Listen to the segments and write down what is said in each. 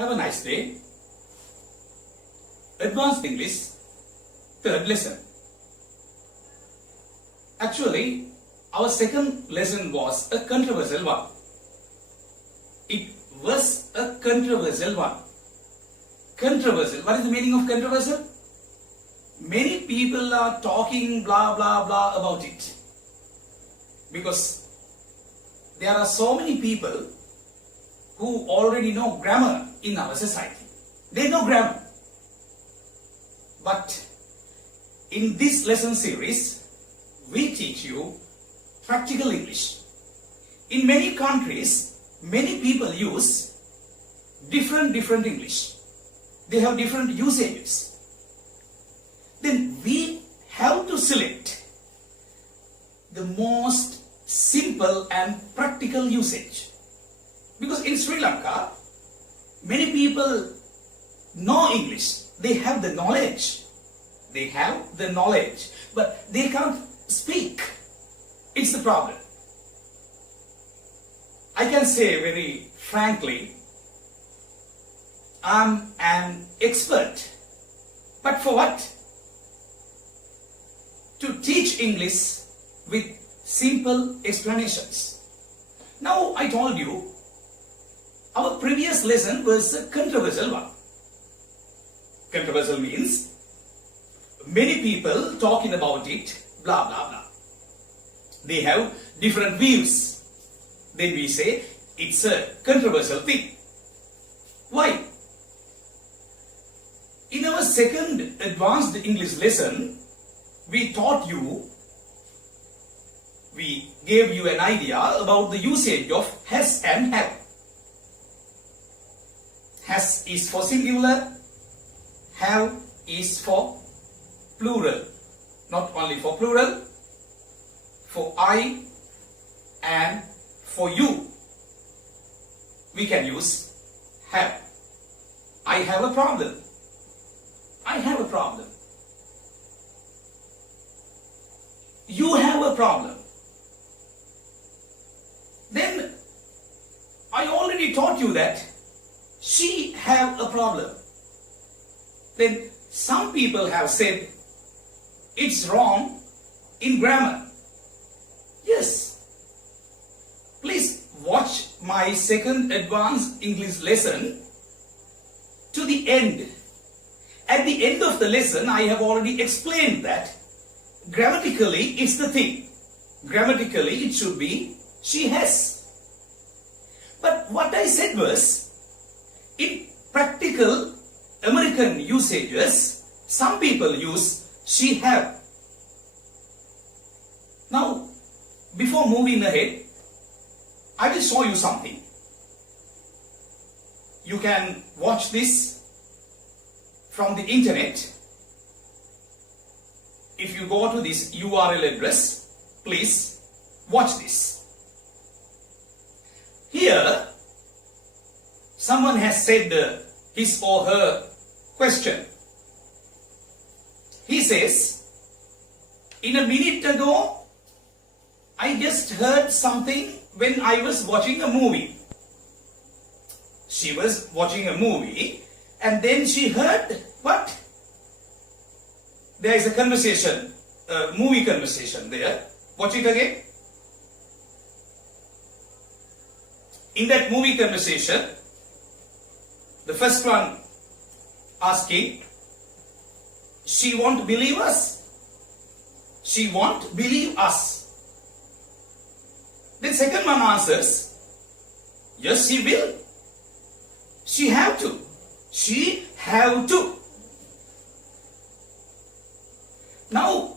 Have a nice day. Advanced English, third lesson. Actually, our second lesson was a controversial one. It was a controversial one. Controversial. What is the meaning of controversial? Many people are talking blah blah blah about it. Because there are so many people who already know grammar in our society. They know grammar. But in this lesson series, we teach you practical English. In many countries, many people use different English. They have different usages. Then we have to select the most simple and practical usage. Because in Sri Lanka, many people know English. They have the knowledge. They have the knowledge. But they can't speak. It's the problem. I can say very frankly, I'm an expert. But for what? To teach English with simple explanations. Now I told you, our previous lesson was a controversial one. Controversial means many people talking about it, blah blah blah. They have different views. Then we say it's a controversial thing. Why? In our second advanced English lesson, we gave you an idea about the usage of has and have. Has is for singular, have is for plural. Not only for plural, for I and for you, we can use have. I have a problem. I have a problem. You have a problem. Then I already taught you that she have a problem. Then some people have said it's wrong in grammar. Yes. Please watch my second advanced English lesson to the end. At the end of the lesson, I have already explained that grammatically it's the thing. Grammatically it should be she has. But what I said was, in practical American usages, some people use she have. Now, before moving ahead, I will show you something. You can watch this from the internet. If you go to this URL address, please watch this. Here, someone has said his or her question. He says, in a minute ago, I just heard something when I was watching a movie. She was watching a movie and then she heard what? There is a conversation, a movie conversation there. Watch it again. In that movie conversation, the first one asking, she won't believe us. She won't believe us. Then second one answers, yes, she will. She have to. She have to. Now,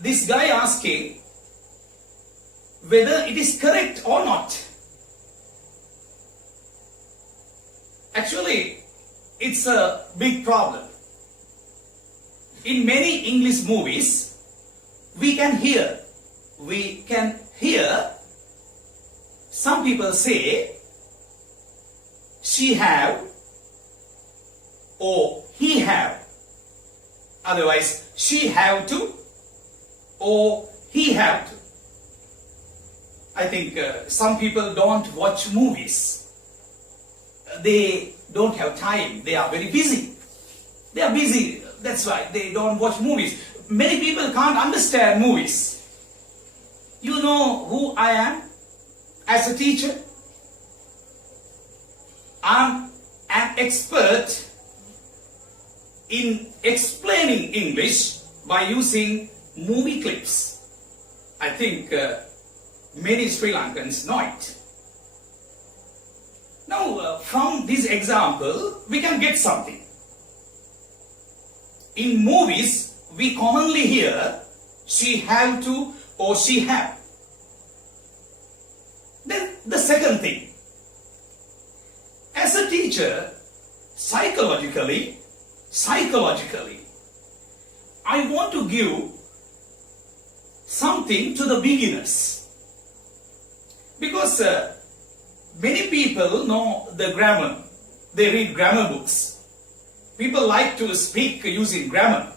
this guy asking whether it is correct or not. Actually, it's a big problem. In many English movies, we can hear some people say she have or he have. Otherwise, she have to or he have to. I think some people don't watch movies. they don't have time. They are very busy. They are busy. That's why they don't watch movies. Many people can't understand movies. You know who I am as a teacher? I'm an expert in explaining English by using movie clips. I think many Sri Lankans know it. Now, from this example, we can get something. In movies, we commonly hear, she have to or she have. Then the second thing, as a teacher, psychologically, I want to give something to the beginners. Because many people know the grammar. They read grammar books. People like to speak using grammar.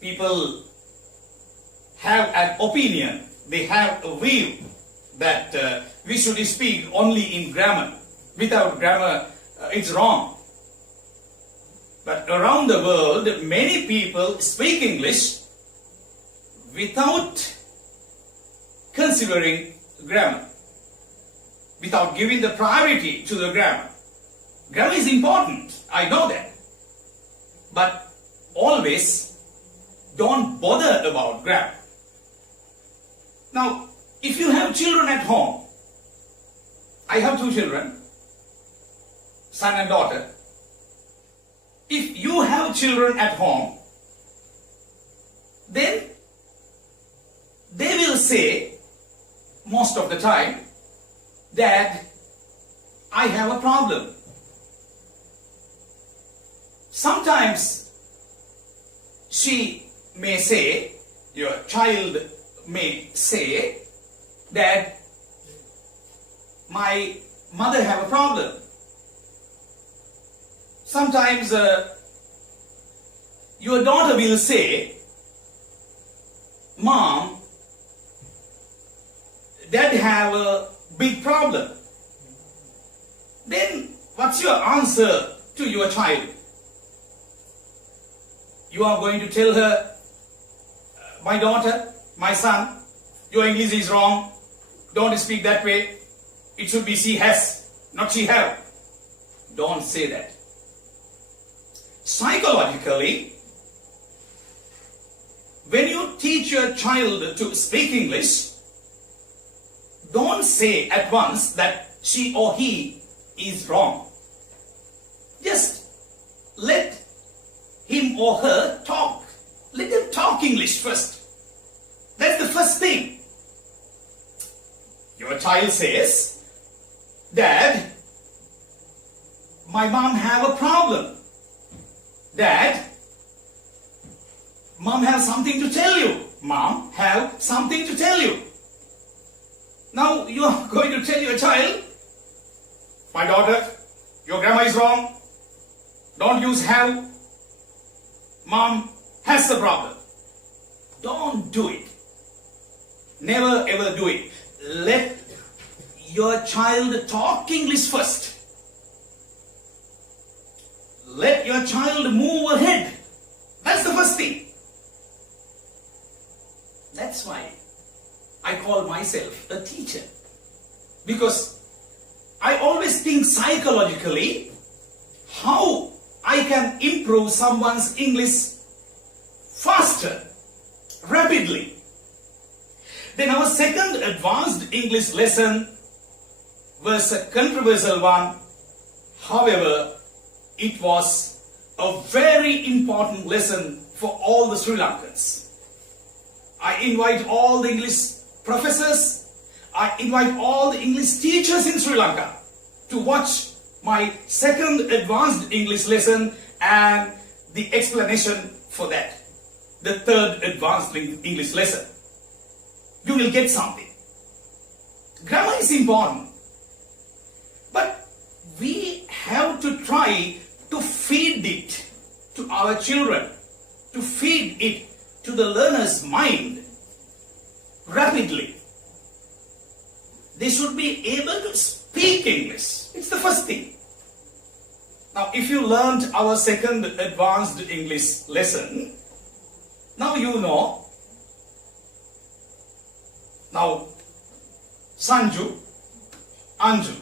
People have an opinion. They have a view that we should speak only in grammar. Without grammar, it's wrong. But around the world, many people speak English without considering grammar, without giving the priority to the grammar. Grammar is important, I know that. But always don't bother about grammar. Now, if you have children at home, I have 2 children, son and daughter. If you have children at home, then they will say most of the time that I have a problem. Sometimes she may say, your child may say that my mother have a problem. Sometimes your daughter will say, Mom, Dad have a big problem. Then what's your answer to your child? You are going to tell her, my daughter, my son, your English is wrong. Don't speak that way. It should be she has, not she have. Don't say that. Psychologically, when you teach your child to speak English, don't say at once that she or he is wrong. Just let him or her talk. Let them talk English first. That's the first thing. Your child says, Dad, my mom have a problem. Dad, Mom have something to tell you. Mom have something to tell you. Now you are going to tell your child, my daughter, your grammar is wrong. Don't use have. Mom has the problem. Don't do it. Never ever do it. Let your child talk English first. Let your child move ahead. That's the first thing. That's why I call myself a teacher. Because I always think psychologically how I can improve someone's English faster, rapidly. Then our second advanced English lesson was a controversial one. However, it was a very important lesson for all the Sri Lankans. I invite all the English professors, I invite all the English teachers in Sri Lanka to watch my second advanced English lesson and the explanation for that. The third advanced English lesson. You will get something. Grammar is important. But we have to try to feed it to our children, to feed it to the learner's mind rapidly. they should be able to speak English. It's the first thing. Now, if you learned our second advanced English lesson, now you know. Now, Sanju, Anju,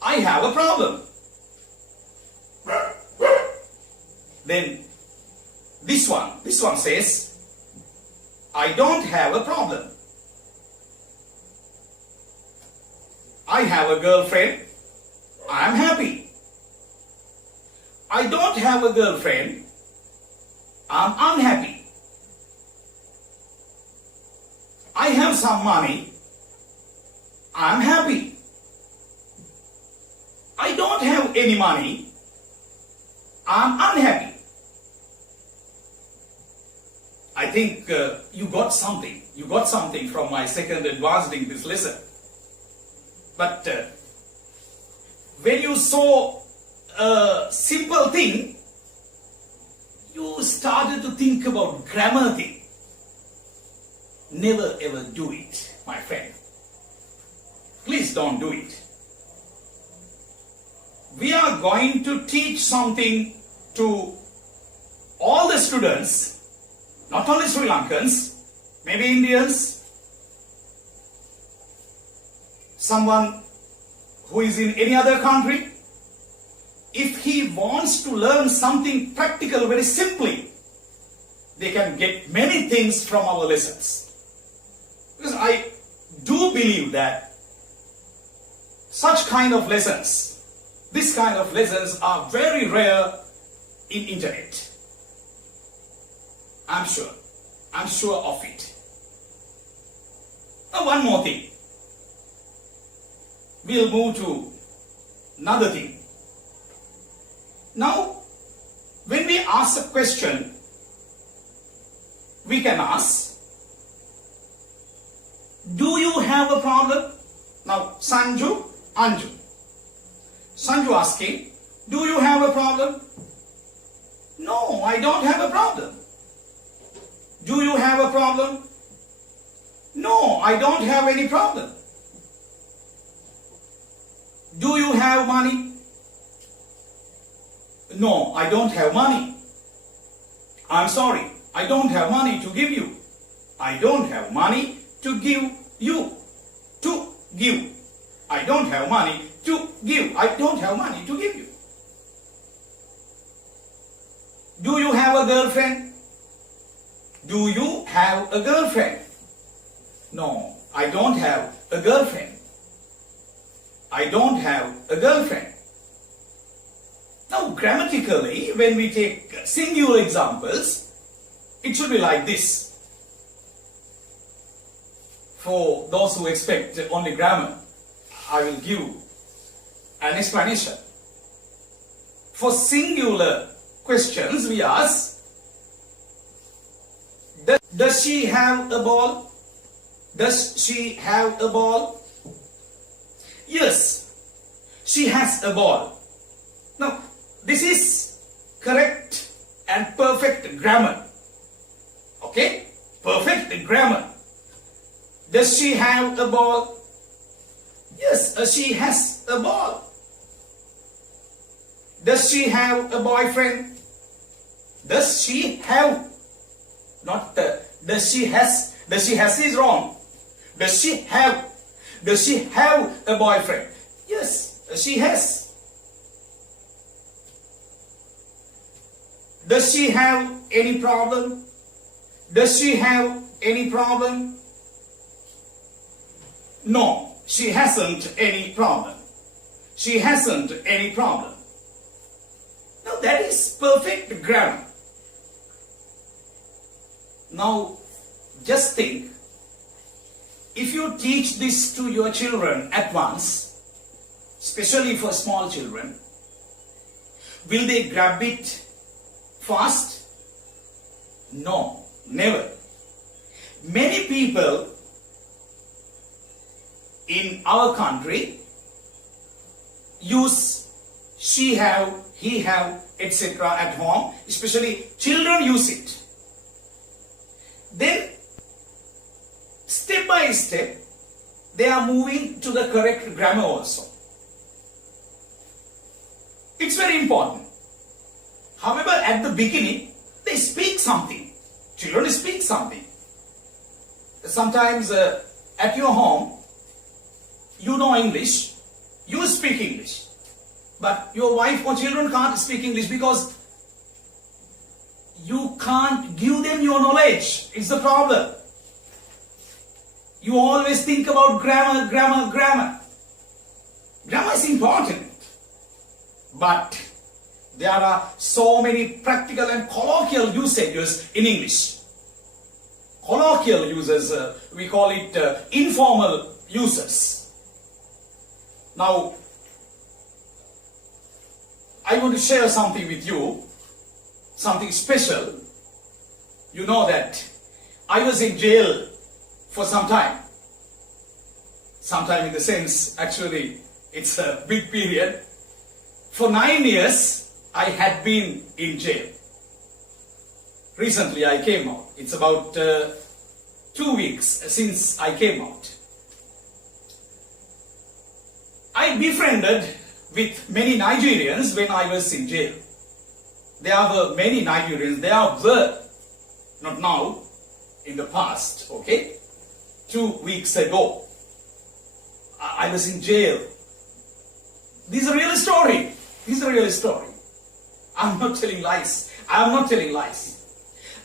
I have a problem. Then this one says, I don't have a problem. I have a girlfriend. I am happy. I don't have a girlfriend. I am unhappy. I have some money. I am happy. I don't have any money. I am unhappy. I think you got something. You got something from my second advanced English lesson. But when you saw a simple thing, you started to think about grammar thing. Never ever do it, my friend. Please don't do it. We are going to teach something to all the students, not only Sri Lankans, maybe Indians, someone who is in any other country. If he wants to learn something practical very simply, they can get many things from our lessons. Because I do believe that such kind of lessons, this kind of lessons are very rare in internet. I'm sure of it. Now one more thing. We'll move to another thing. Now, when we ask a question, we can ask, do you have a problem? Now, Sanju, Anju. Sanju asking, do you have a problem? No, I don't have a problem. Do you have a problem? No, I don't have any problem. Do you have money? No, I don't have money. I'm sorry, I don't have money to give you. I don't have money to give you. To give. I don't have money to give. I don't have money to give you. Do you have a girlfriend? Do you have a girlfriend? No, I don't have a girlfriend. I don't have a girlfriend. Now, grammatically, when we take singular examples, it should be like this. For those who expect only grammar, I will give an explanation. For singular questions, we ask, does she have a ball? Does she have a ball? Yes, she has a ball. Now, this is correct and perfect grammar. Okay? Perfect grammar. Does she have a ball? Yes, she has a ball. Does she have a boyfriend? Does she have? Not the does she has. Does she has is wrong. Does she have? Does she have a boyfriend? Yes, she has. Does she have any problem? Does she have any problem? No, she hasn't any problem. She hasn't any problem. Now that is perfect grammar. Now just think, if you teach this to your children at once, especially for small children, will they grab it fast? No, never. Many people in our country use she have, he have, etc. at home, especially children use it. Then by step, they are moving to the correct grammar also. It's very important. However, at the beginning, they speak something. Children speak something. Sometimes at your home, you know English, you speak English. But your wife or children can't speak English because you can't give them your knowledge. It's the problem. You always think about grammar. Grammar is important. But there are so many practical and colloquial usages in English. Colloquial uses, we call it informal uses. Now, I want to share something with you, something special. You know that I was in jail for some time. Sometime in the sense, actually, it's a big period. For 9 years, I had been in jail. Recently, I came out. It's about 2 weeks since I came out. I befriended with many Nigerians when I was in jail. There were many Nigerians. There were, not now, in the past, okay? 2 weeks ago, I was in jail. This is a real story. This is a real story. I'm not telling lies. I'm not telling lies.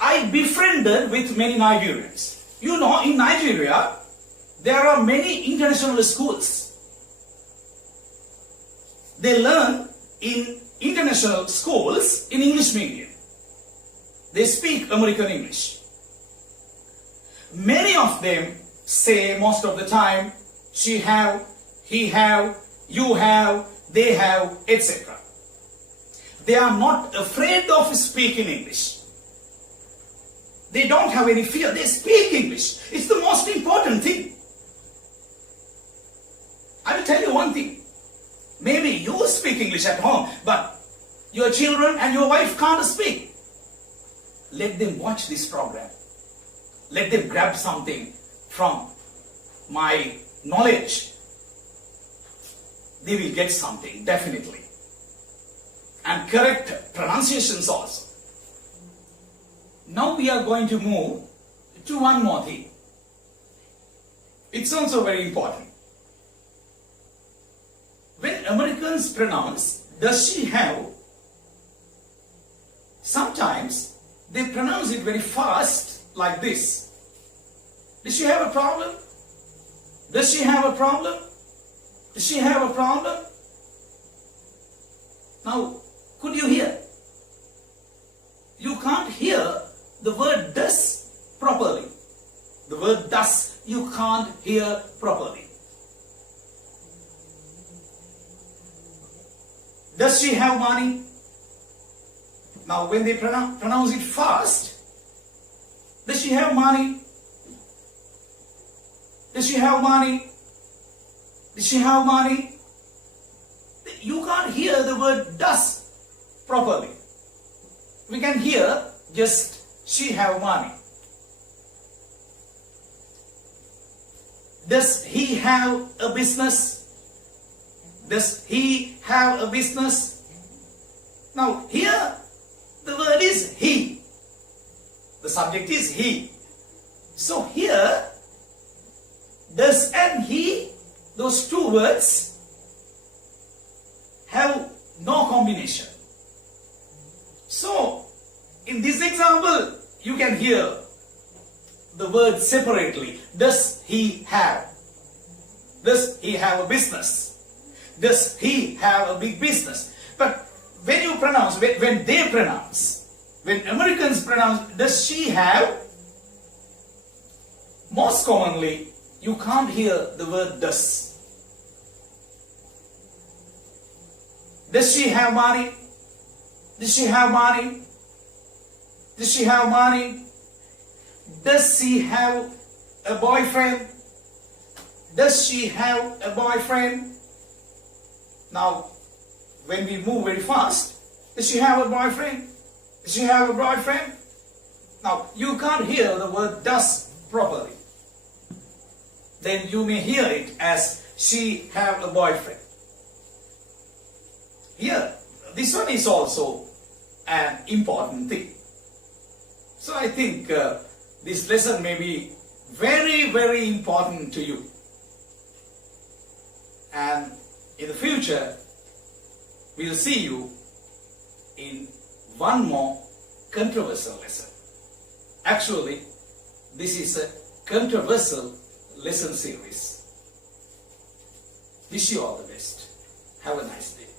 I befriended with many Nigerians. You know, in Nigeria, there are many international schools. They learn in international schools in English medium. They speak American English. Many of them say most of the time, she have, he have, you have, they have, etc. They are not afraid of speaking English. They don't have any fear. They speak English. It's the most important thing. I will tell you one thing. Maybe you speak English at home, but your children and your wife can't speak. Let them watch this program. Let them grab something from my knowledge. They will get something, definitely. And correct pronunciations also. Now we are going to move to one more thing. It's also very important. When Americans pronounce, does she have, sometimes they pronounce it very fast like this. Does she have a problem? Does she have a problem? Does she have a problem? Now, could you hear? You can't hear the word does properly. The word does, you can't hear properly. Does she have money? Now, when they pronounce it fast, does she have money? Does she have money? Does she have money? You can't hear the word does properly. We can hear just she have money. Does he have a business? Does he have a business? Now here the word is he. The subject is he. So here does and he, those two words have no combination. So in this example you can hear the word separately. Does he have? Does he have a business? Does he have a big business? But when you pronounce, when they pronounce, when Americans pronounce, does she have? Most commonly, you can't hear the word does. Does she have money? Does she have money? Does she have money? Does she have a boyfriend? Does she have a boyfriend? Now, when we move very fast, does she have a boyfriend? Does she have a boyfriend? Now, you can't hear the word does properly. then you may hear it as she have a boyfriend. Here, this one is also an important thing. So I think this lesson may be very, very important to you. And in the future, we'll see you in one more controversial lesson. Actually, this is a controversial lesson series. Wish you all the best. Have a nice day.